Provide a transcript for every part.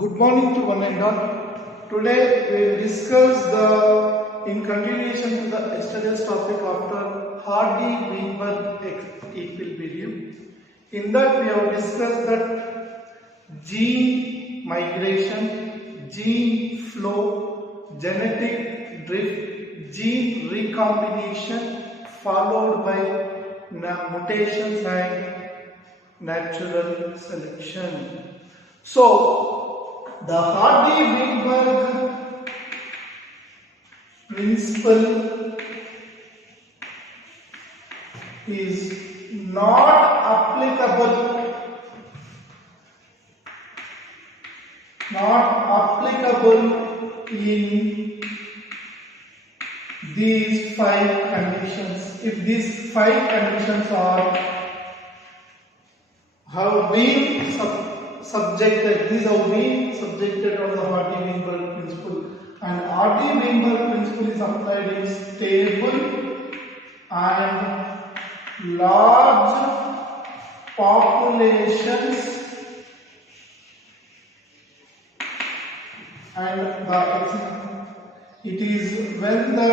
Good morning to one and all. Today we will discuss in continuation to the yesterday's topic after Hardy-Weinberg equilibrium. In that we have discussed that gene migration, gene flow, genetic drift, gene recombination followed by mutations and natural selection. So the Hardy-Weinberg principle is not applicable in these 5 conditions. If these 5 conditions have been subjected on the Hardy-Weinberg principle, and Hardy-Weinberg principle is applied in stable and large populations, and it is when the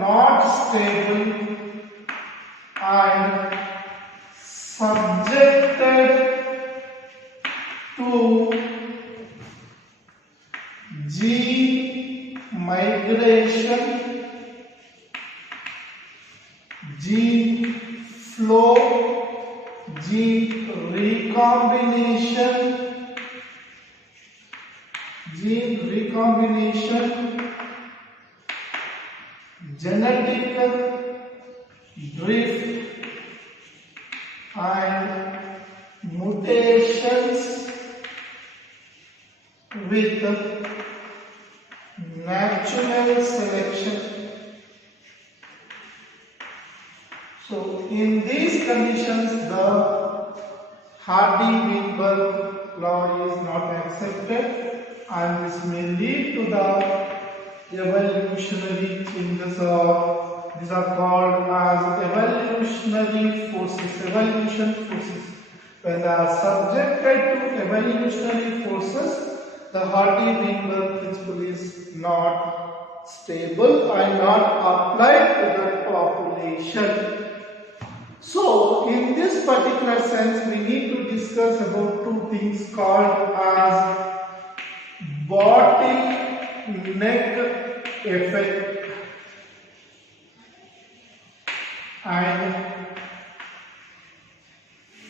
not stable and subjected to gene migration, gene flow, gene recombination, genetic drift and mutations with natural selection. So in these conditions the Hardy-Weinberg law is not accepted, and this may lead to the evolutionary changes. These are called as evolutionary forces. When they are subjected to evolutionary forces, the Hardy-Weinberg principle is not stable and not applied to the population. So, in this particular sense, we need to discuss about 2 things called as bottleneck effect and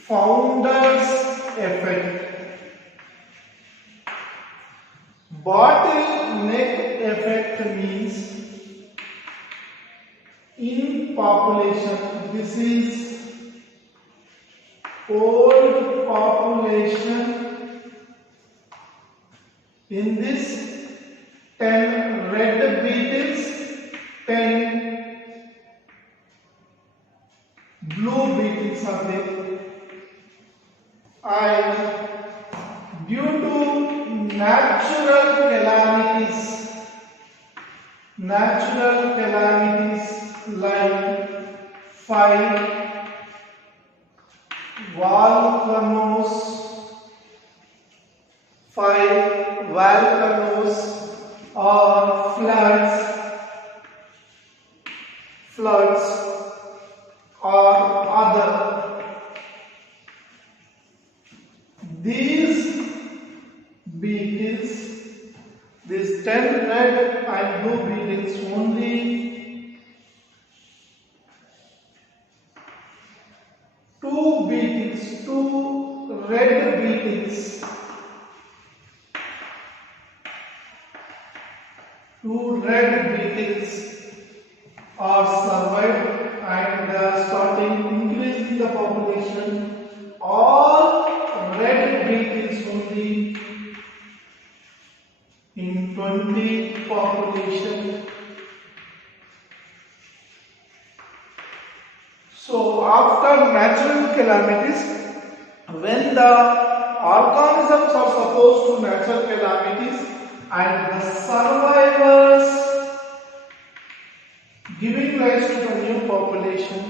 founder's effect. Bottleneck effect means in population, this is old population. In this 10 red beetles, 10 blue beetles are there, and due to natural calamities like fire, volcanoes or floods or other, these beetles, these 10 red and blue beetles, only 2 red beetles, 2 red beetles are survived, and they are starting increasing the population. All red beetles only in 20 population. So after natural calamities, when the organisms are supposed to natural calamities and the survivors giving rise to the new population,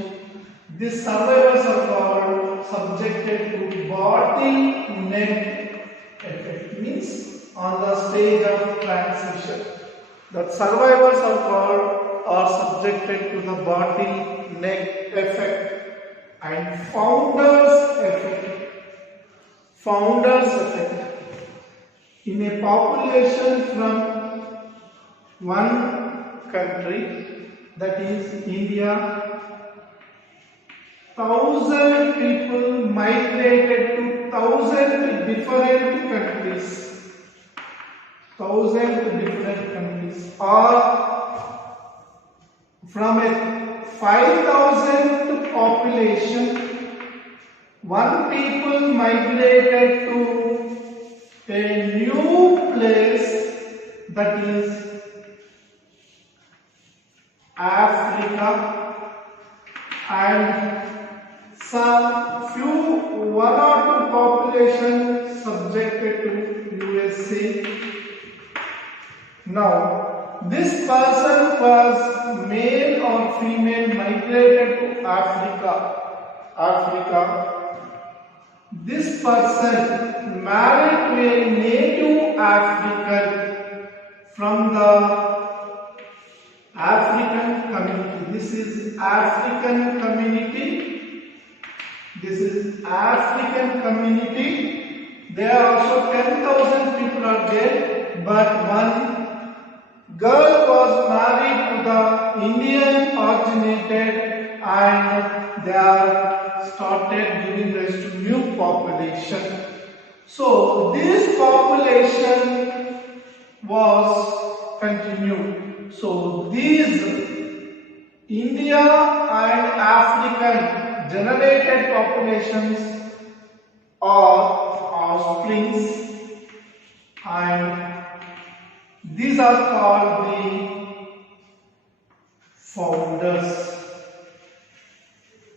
these survivors are called subjected to bottleneck effect. Means on the stage of transition. The survivors are called or subjected to the bottleneck effect and founders effect. Founders effect. In a population from one country, that is India, 1,000 people migrated to 1,000 different countries. 1,000 different countries, or from a 5,000 population, one people migrated to a new place, that is Africa, and one or two population subjected to USA. Now, this person was male or female migrated to Africa. This person married to a native African from the African community. This is African community. This is African community. There are also 10,000 people are there, but one girl was married to the Indian originated, and they are started giving rise to new population. So this population was continued. So these India and African generated populations are offsprings, and these are called the founders.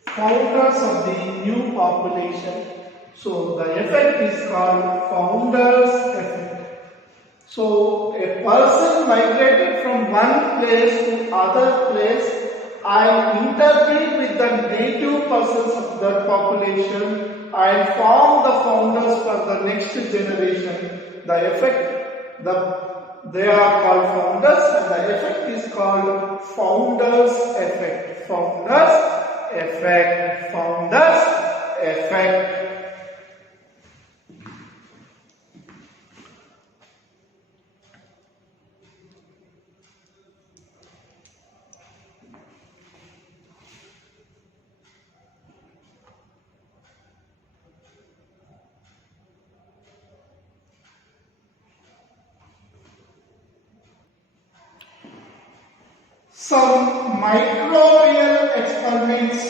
Founders of the new population. So the effect is called founders effect. So a person migrated from one place to other place and interbreed with the native persons of that population and form the founders for the next generation. The effect, they are called founders, and the effect is called founders effect. Founders effect. Founders effect. Some microbial experiments.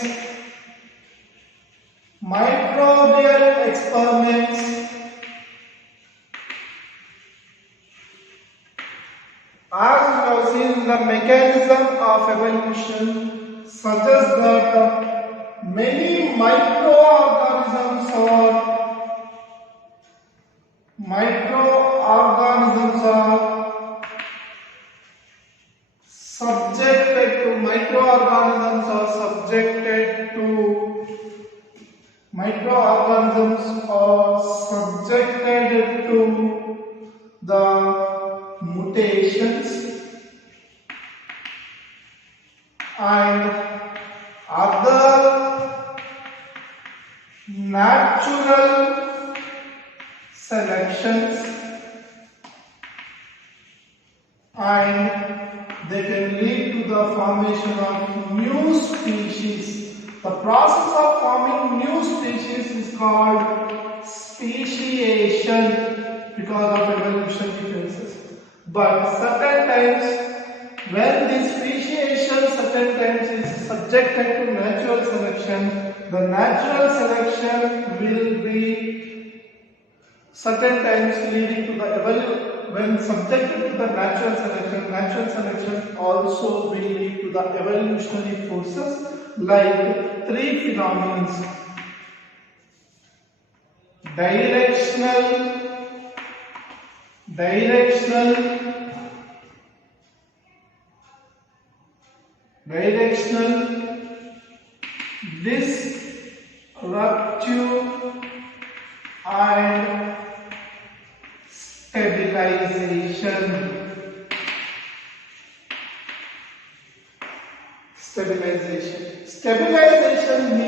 As we have seen, the mechanism of evolution suggests that many microorganisms are subjected to the mutations and other natural selections, and they can lead to the formation of new species. The process of forming new species is called speciation because of evolution differences. But certain times, when this speciation certain times is subjected to natural selection, the natural selection will be certain times leading to the evolution. When subjected to the natural selection also will lead to the evolutionary forces like three phenomena: directional, disruptive, and stabilizing. Stabilization. Stabilization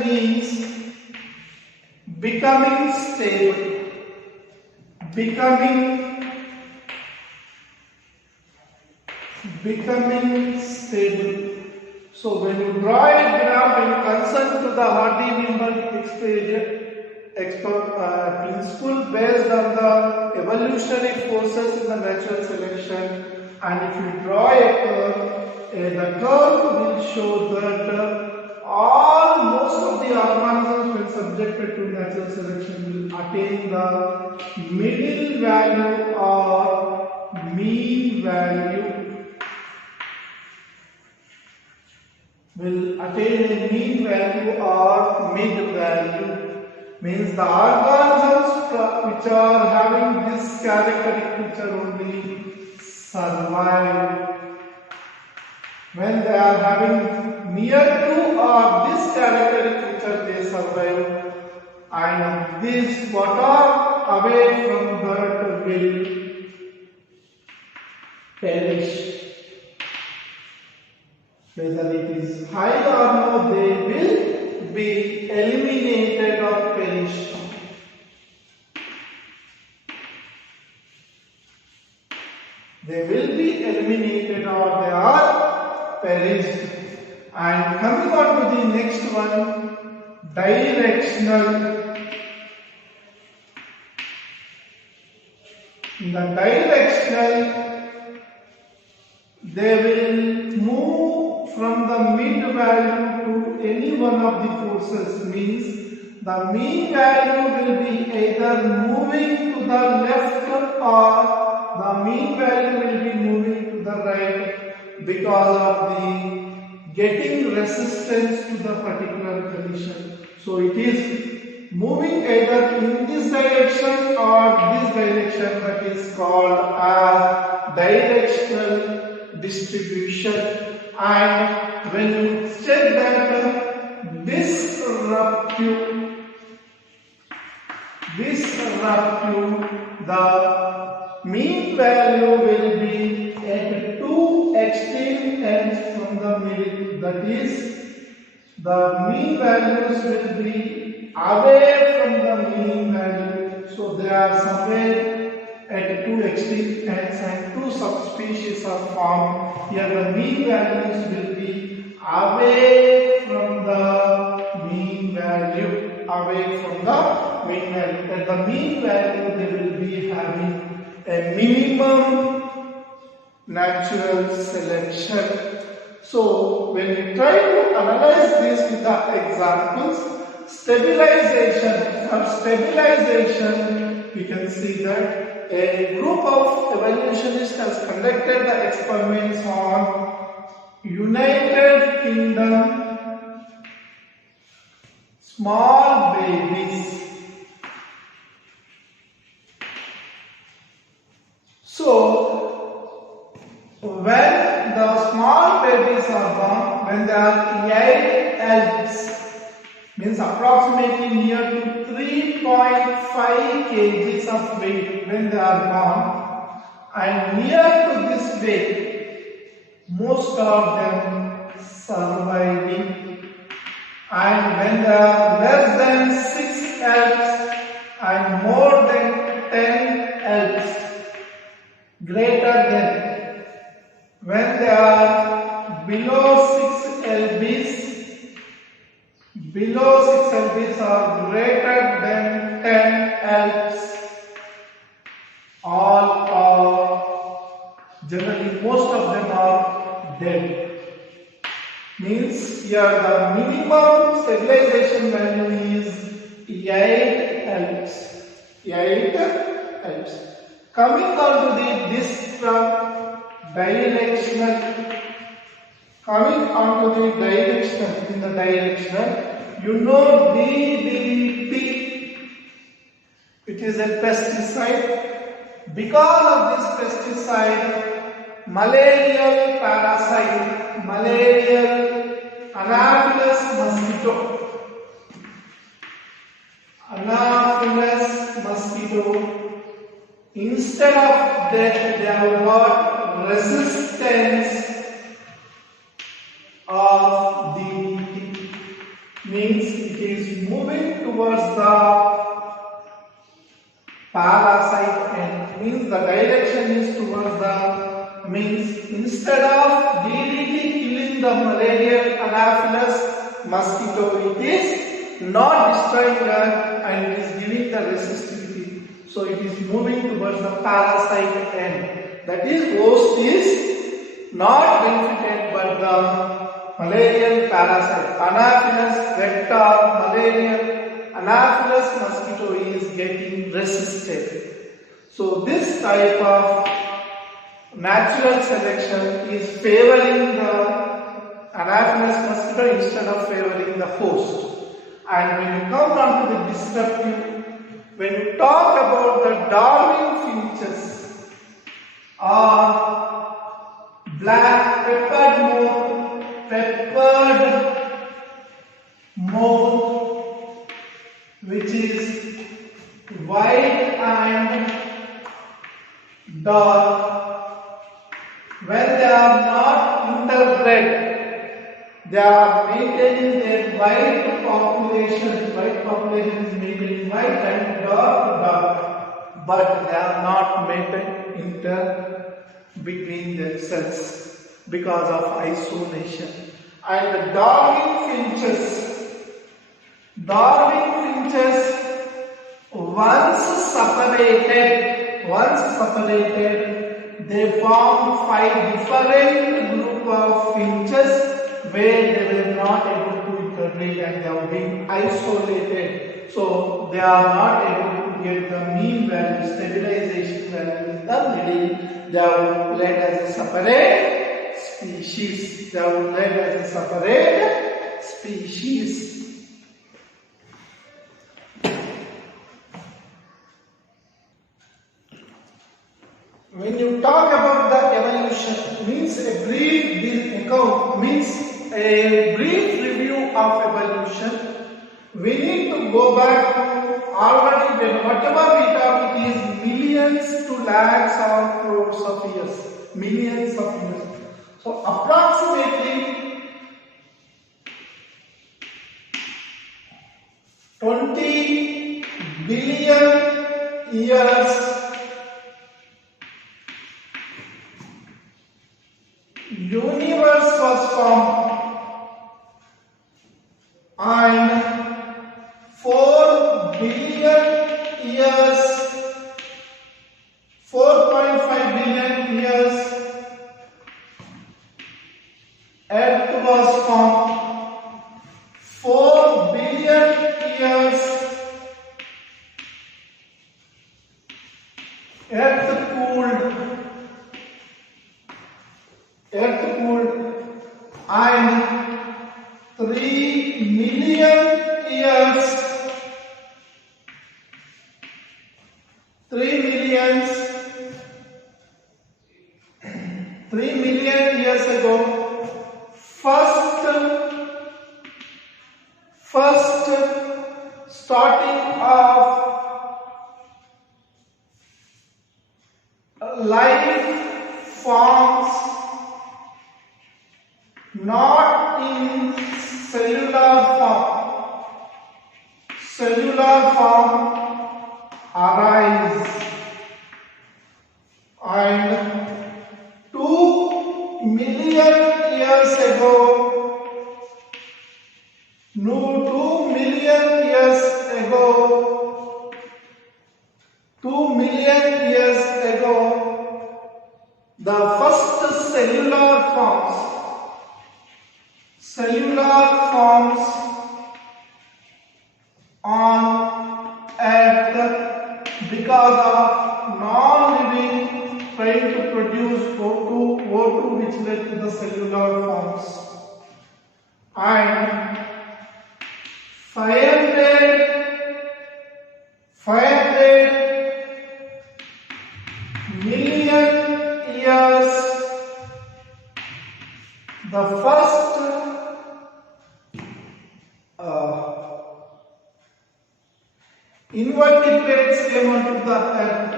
means becoming stable. Becoming stable. So when you draw a graph in concern to the Hardy-Weinberg principle based on the evolutionary forces in the natural selection, and if you draw a curve, the curve will show that most of the organisms when subjected to natural selection will attain the middle value or mean value. Will attain a mean value or mid value. Means the organisms which are having this characteristic feature only survive. When they are having near to or this characteristic feature, they survive, and this what are away from that will perish. Whether it is high or low, they will be eliminated or perish. They will be eliminated or they are perished. And coming on to the next one, directional. In the directional, they will move from the mid value to any one of the forces. Means the mean value will be either moving to the left or the mean value will be moving to the right because of the getting resistance to the particular condition. So it is moving either in this direction or this direction, that is called as directional distribution. And when you check that disruptive, the mean value will be at two extreme ends from the middle. That is, the mean values will be away from the mean value. So they are somewhere at two extreme ends and two subspecies are formed. Here the mean values will be away from the mean value. At the mean value, they will be having a minimum natural selection. So when we try to analyze this with the examples, stabilization. For stabilization, we can see that a group of evolutionists has conducted the experiments on United Kingdom small babies. So when the small babies are born, when they are 8 elves, means approximately near to 3.5 kgs of weight when they are born, and near to this weight, most of them surviving, and when they are less than 6 elves and more than 10 elves, greater than, when they are below 6 lbs, are greater than 10 elves, all are generally, most of them are dead. Means here the minimum stabilization value is 8 elves. Coming on to the directional. In the directional, you know DDT, which is a pesticide. Because of this pesticide, malarial parasite, Anopheles mosquito, instead of death they have got resistance of DDT. Means it is moving towards the parasite end. Means the direction is towards the, means instead of DDT killing the malarial Anopheles mosquito, it is not destroying her and it is giving the resistivity. So it is moving towards the parasite end. That is, host is not benefited but the malarial parasite. Anopheles vector malarial Anopheles mosquito is getting resisted. So this type of natural selection is favoring the Anopheles mosquito instead of favoring the host. And when you come down to the disruptive, when you talk about the Darwin finches or black peppered moth, which is white and dark, when they are not interbred, they are maintaining their white population. White population is maintaining white and dark, but they are not maintained between themselves because of isolation. And the Darwin finches, once separated, they form 5 different group of finches where they were not able to interbreed and they have been isolated. So they are not able to get the mean value, stabilization value in the middle. They are led as a separate species. When you talk about the evolution, means a brief account, means a brief review of evolution. We need to go back to already when whatever we talk, it is millions to lakhs or crores of years, millions of years. So approximately 20 billion years universe was formed and 4 billion years, 4.5 billion years Earth was formed. 4 billion years Earth cooled, and 3 million years, 3 million years ago, first starting of life forms, not in cellular form arise, and 2 million years ago, 2 million years ago, the first cellular forms on Earth because of non-living trying to produce O2 which led to the cellular forms, and 500 million years, the first invertebrates came onto the Earth.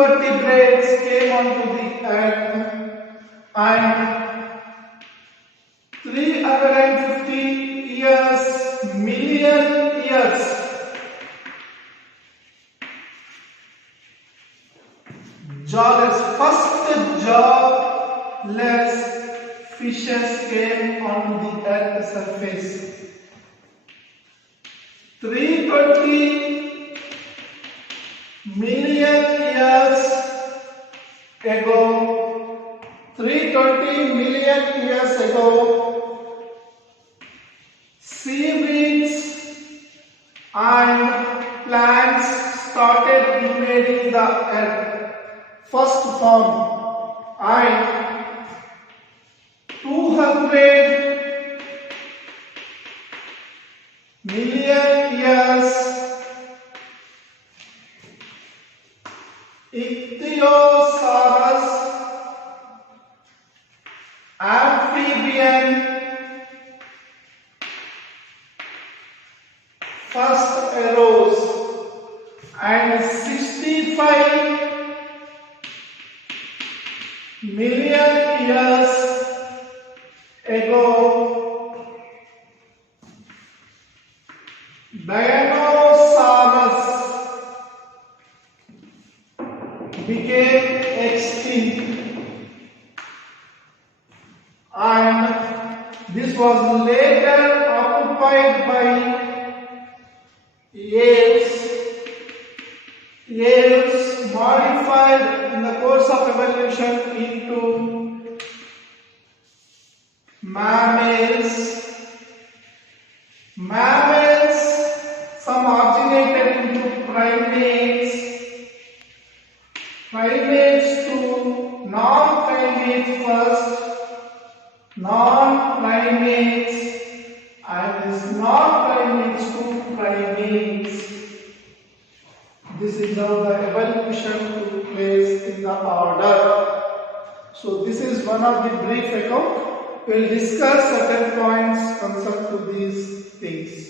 invertebrates came onto the earth, and 350 million years first jawless fishes came onto the earth's surface. 320 million years ago, 320 million years ago, seaweeds and plants started invading the earth. First form, and 200 million years, Ichthyosaurus, amphibian, first arose, and 65 million years ago, Dinosaurus became extinct, and this was later occupied by apes. Apes modified in the course of evolution into mammals. Mammals, some originated into primates. Primates to non-primates first, non-primates, and this non-primates to primates. This is how the evolution took place in the order. So this is one of the brief account. We will discuss certain points concerned to these things.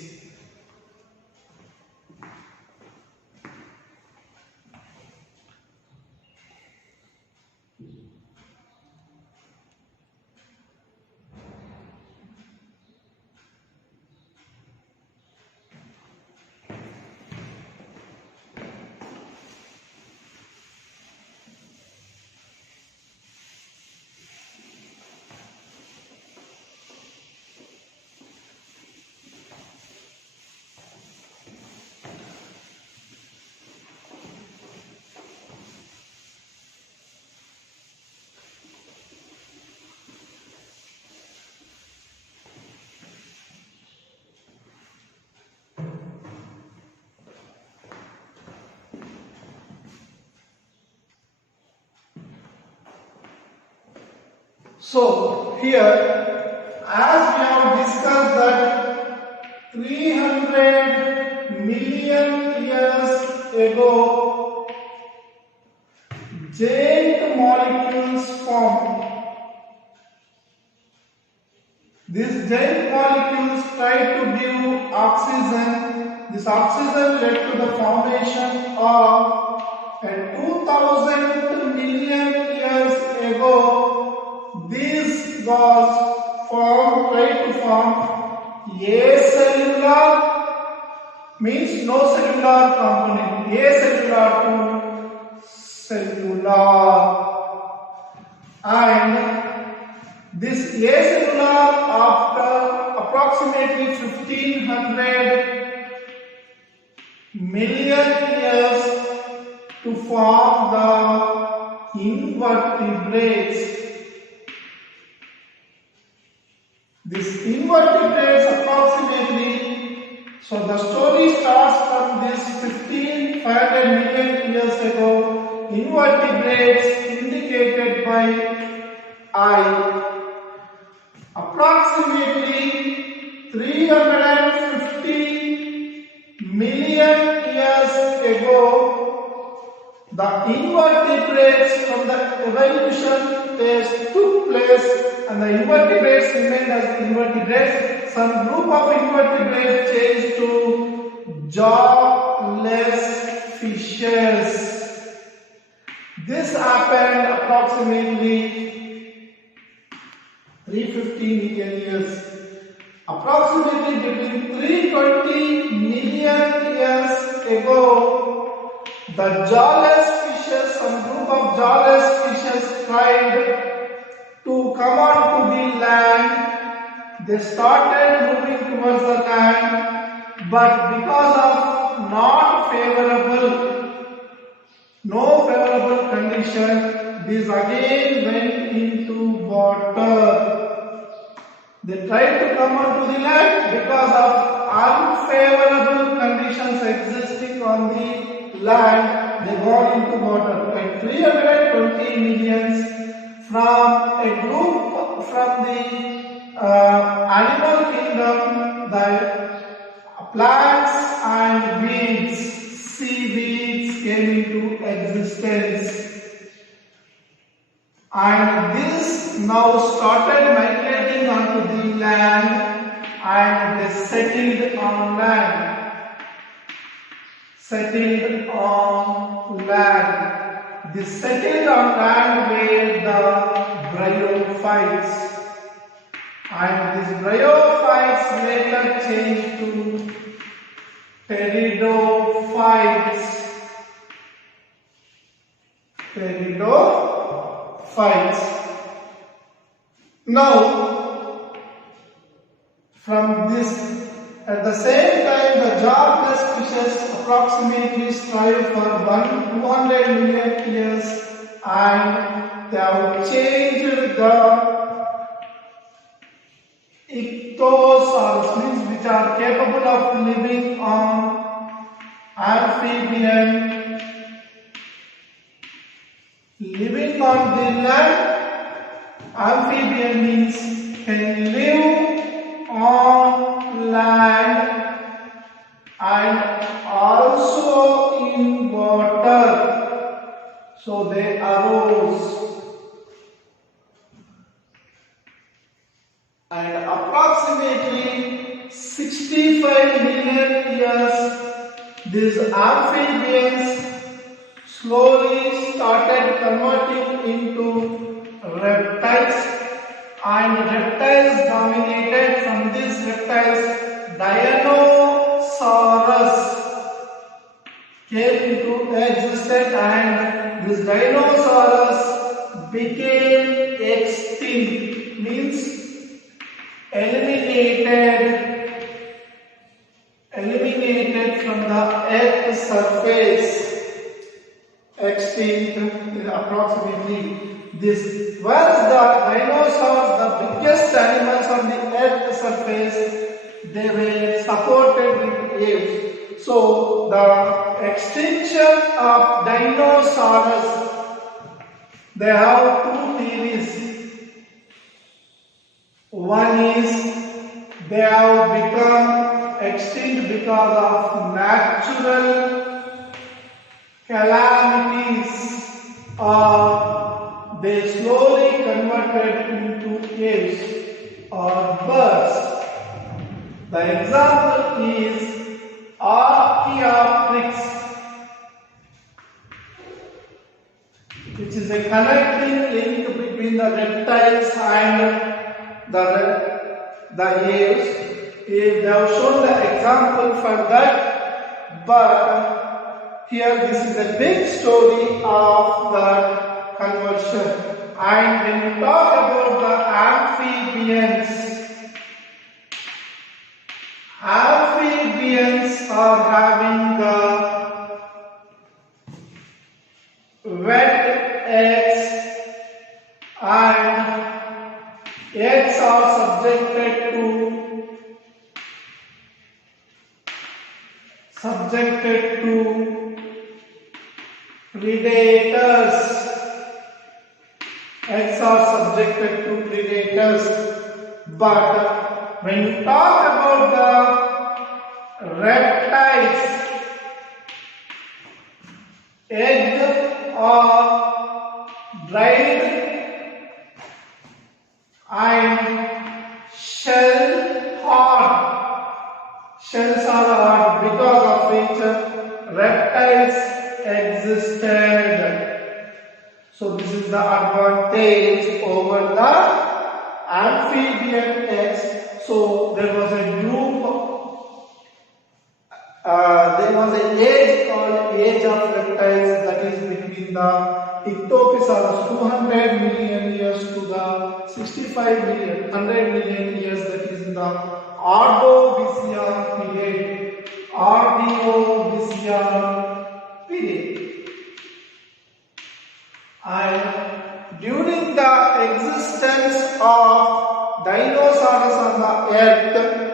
So here, as we have discussed that 300 million years ago, giant molecules formed. These giant molecules tried to give oxygen. This oxygen led to the formation of a 2000 million years ago. This was tried to form acellular, means no cellular component, acellular to cellular, and this acellular after approximately 1500 million years to form the invertebrates. This invertebrates approximately, so the story starts from this 1500 million years ago, invertebrates indicated by I. Approximately 350 million years ago, the invertebrates from the evolution phase took place, and the invertebrates remained as invertebrates. Some group of invertebrates changed to jawless fishes. This happened approximately 350 million years. Approximately between 320 million years ago, the jawless fishes, some group of jawless fishes tried to come onto the land. They started moving towards the land, but because of no favorable condition, these again went into water. They tried to come onto the land because of unfavorable conditions existing on the land. They got into water. Like 320 millions from a group from the animal kingdom, the plants and weeds, seaweeds came into existence. And this now started migrating onto the land and they settled on land. They settled on land were the bryophytes. And these bryophytes later changed to pteridophytes. Now, from this, at the same time, the jawless fishes approximately strive for 200 million years, and they have changed the ichthyosaurs, means which are capable of living on amphibian, living on the land. Amphibian means can live on land and also in water. So they arose. And approximately 65 million years, these amphibians slowly started converting into reptiles, and reptiles dominated. From these reptiles, Dinosaurus came into existence, and this Dinosaurus became extinct, means eliminated from the earth's surface, extinct approximately. This was the dinosaurs, the biggest animals on the earth's surface. They were supported with apes. So the extinction of dinosaurs, they have two theories. One is they have become extinct because of natural calamities, or they slowly converted into apes or birds. The example is Archaeopteryx, which is a connecting link between the reptiles and the apes. They have shown the example for that, but here this is a big story of the conversion. And when you talk about the amphibians are having the wet eggs, and eggs are subjected to predators. Eggs are subjected to predators. But when you talk about the reptiles, eggs are dried and shell hard. Shells are hard, because of which reptiles existed. So this is the advantage over the amphibian eggs. So there was a there was an age called age of reptiles, that is between the Ichthyosaurus 200 million years to the 65 million, 100 million years, that is in the Ordovician period. Ordovician period. And during the existence of dinosaurs on the earth,